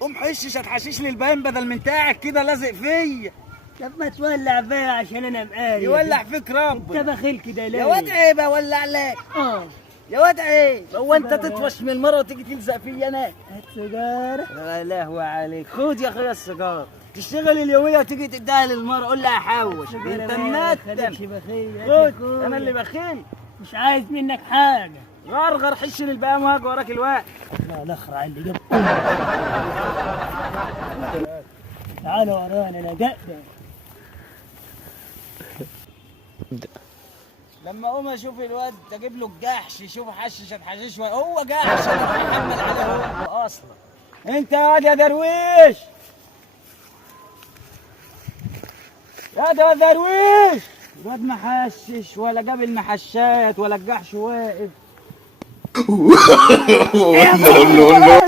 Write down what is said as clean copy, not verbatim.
قوم حشش هتحشش لي البيان بدل من تاعك كده لازق فيا. طب ما تولع بيا عشان انا مقاري. يولع فيك انت ربنا. بخيل كده ليه؟ يا واد عيب اولع لك. يا واد عيب، هو انت تطفش من المره وتيجي تلزق فيا انا؟ هات سيجاره. يا لهوي عليك، خد يا اخويا السيجاره، تشتغل اليوميه وتيجي تديها للمره، قول لها حوش انت منتن. خد، انا اللي بخيل. مش عايز منك حاجه. غرغر حش للبقام وهاجي وراك الوقت. لا الاخرع اللي جاب. تعال ورانا انا جقدة. لما اقوم اشوف الواد اجيب له الجحش، يشوف حشش هتحشش هو جحش انا محمل عليه هو اصلا. انت يا واد يا درويش، يا ده درويش، الواد ما حشش ولا جاب المحشات ولا الجحش واقف. No, no, no.